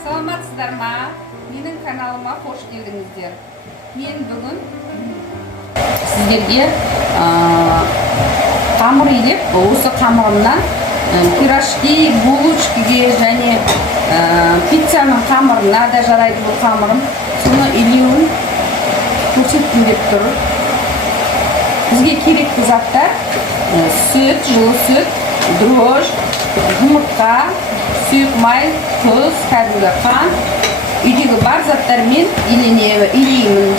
Саламатсыздар ма? Менің каналыма қош келдіңіздер. Мен бүгін сіздерге қамыр илеп, осы қамырымнан пирожки, булочкиге және пиццаның қамырына да жарайды бұл қамырым. Соны илеуін көрсеткім деп тұр. Бізге керекті заттар сүт, жылы сүт, дрожь, жұмыртқа, сұйық май, тұз, кәдімгі қант, үйдегі бар заттармен илеймін.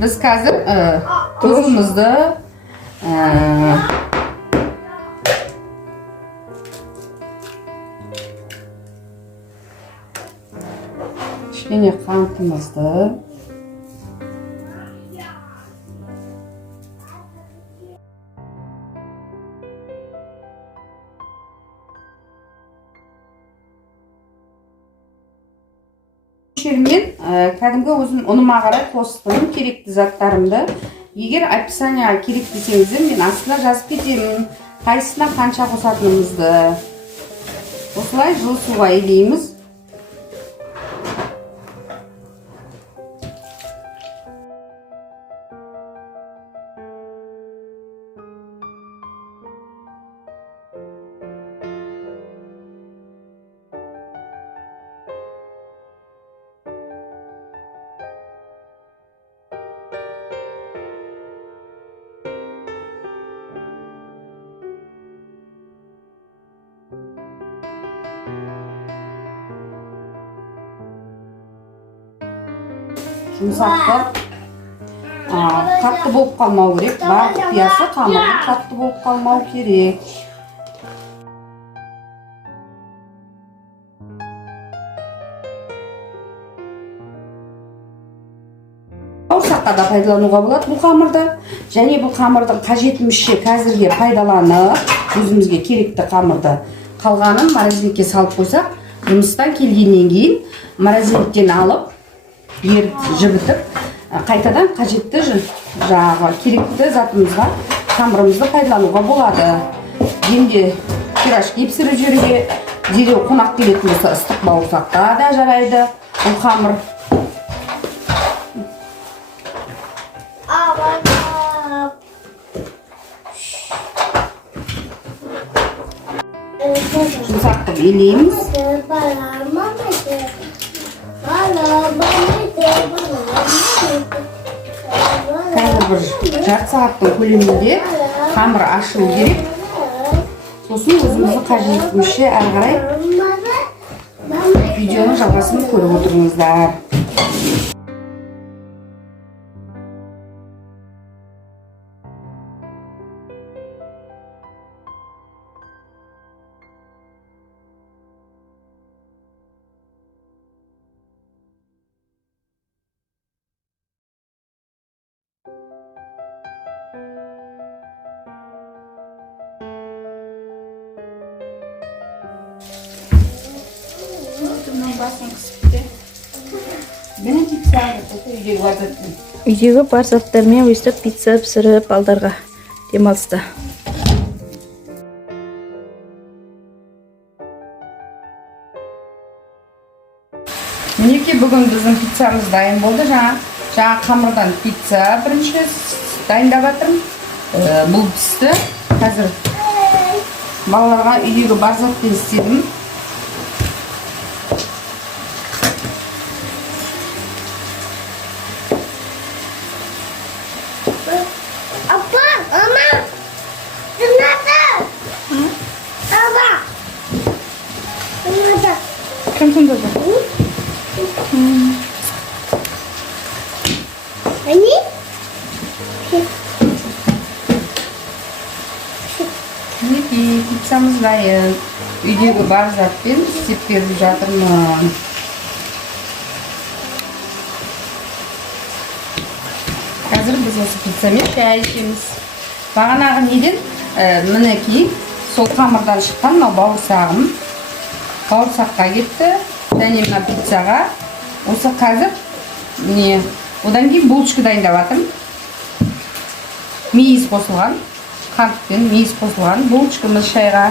Biz қазір тұзымызды кішкене қантымызды мөлшермен кәдімгі өзім ұныма қарай қостым керекті заттарымды. Егер описанияға керек десеңіздер, мен астына жазып кетемін, қайсысына қанша қосатынымызды. Осылай жылы суға илейміз. Жұмсақтап, қатты болып қалмау керек. Барлық қиясы қамыры қатты болып қалмау керек. Бауырсаққа да пайдалануға болады бұл қамырды. Және бұл қамырдың қажетімізше қазірге пайдаланып, өзімізге керекті қамырды қалғанын морозилікке салып қойсақ, жұмыстан келгеннен кейін морозиліктен алып, жібітіп, қайтадан қажетті жаңағы керекті затымызға қамырымызды пайдалануға болады. Енді пирожки пісіріп жіберуге, дереу қонақ келетін болса ыстық бауырсаққа да жарайды бұл қамыр. Жұмсақтап илейміз. Қазір бір жарты сағаттың көлемінде қамыр ашылу керек. Сосын өзімізді қажетімізше әрі қарай видеоның жалғасын көріп отырыңыздар. Үйдегі бар заттармен өстіп пицца пісіріп балдарға демалыста. Мінеке бүгін біздің пиццамыз дайын болды. Жаңа қамырдан пицца бірінші дайындап жатырмын. Бұл пісті. Қазір балаларға үйдегі бар затпен істедім. Кім сонда да? Мінеке пиццамыз дайын. үйдегі бар затпен істеп беріп жатырмын. Қазір біз осы пиццамен шай ішеміз. Бағанағы неден мінекей сол қамырдан шыққан мынау бауырсағым. Бауырсаққа кетті. Және мына пиццаға. Осы қазір не? Одан кейін булочка дайындап жатырмын. Мейіз қосылған, қантпен мейіз қосылған булочкамыз шайға.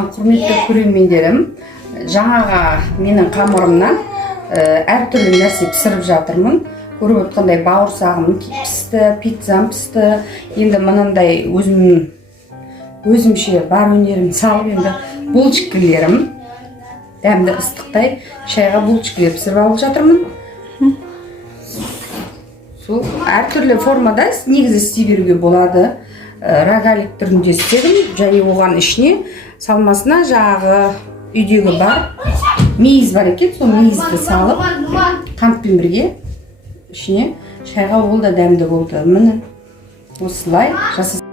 Құрметті көрермендерім, жаңаға менің қамырымнан әртүрлі нәрсе пісіріп жатырмын. Көріп отқандай бауырсағым пісті, пиццам пісті. Енді мынандай өзімше бар өнерім салып, енді булочкалерім дәмді ыстықтай шайға булочкалер пісіріп алып жатырмын. Сол әртүрлі формада негізі істей беруге болады. Рогалик түрінде істедім, және оған ішіне салмасына жағы үйдегі бар мейіз бар екен, сол мейізді салып қантпен бірге ішіне шайға ол да дәмді болды. Міне осылай жасасам.